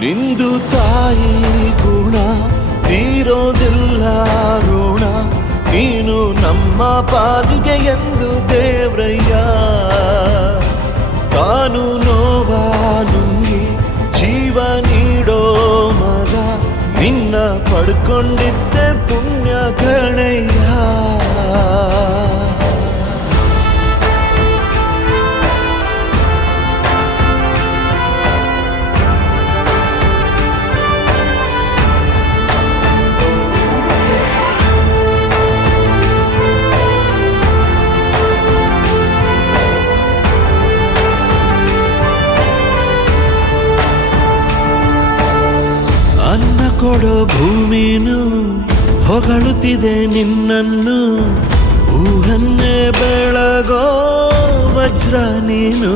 ನಿಂದು ತಾಯಿ ಗುಣ ತೀರೋದಿಲ್ಲ ಋಣ, ನೀನು ನಮ್ಮ ಪಾಲಿಗೆ ಎಂದು ದೇವ್ರಯ್ಯ. ತಾನು ನೋವಾ ನುಂಗಿ ಜೀವ ನೀಡೋ ಮಗ, ನಿನ್ನ ಪಡ್ಕೊಂಡಿದ್ದೆ ಪುಣ್ಯ ಗಣಯ್ಯ. ಅನ್ನ ಕೊಡೋ ಭೂಮಿನು ಹೊಗಳುತ್ತಿದೆ ನಿನ್ನನ್ನು, ಊರನ್ನೇ ಬೆಳಗೋ ವಜ್ರ ನೀನು.